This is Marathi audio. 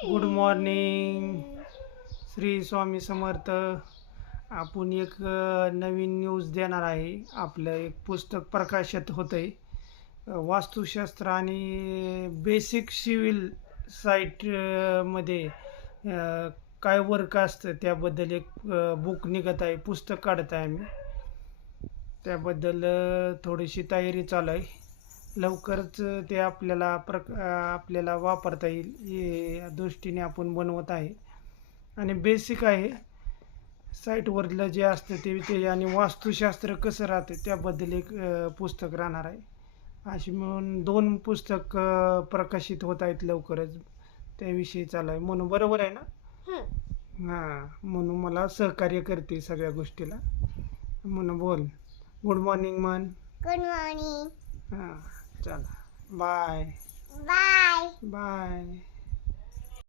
Good morning. श्री स्वामी समर्थ. आपण एक नवीन न्यूज देणार आहे. आपलं एक पुस्तक प्रकाशित होतं आहे, वास्तुशास्त्र आणि बेसिक सिव्हिल साईट मध्ये काय वर्क असतं त्याबद्दल एक बुक निघत आहे, पुस्तक काढत आहे आम्ही. त्याबद्दल थोडीशी तयारी चालू आहे. लवकरच ते आपल्याला वापरता येईल या दृष्टीने आपण बनवत आहे. आणि बेसिक आहे, साईटवरलं जे असतं ते आणि वास्तुशास्त्र कसं राहतं त्याबद्दल एक पुस्तक राहणार आहे. अशी मिळून 2 पुस्तक प्रकाशित होत आहेत लवकरच. त्याविषयी चालू आहे. म्हणून बरोबर आहे ना? हां, म्हणून मला सहकार्य करते सगळ्या गोष्टीला. म्हणून बोल. गुड मॉर्निंग म्हण. Good morning. हां, चला. Bye bye. बाय.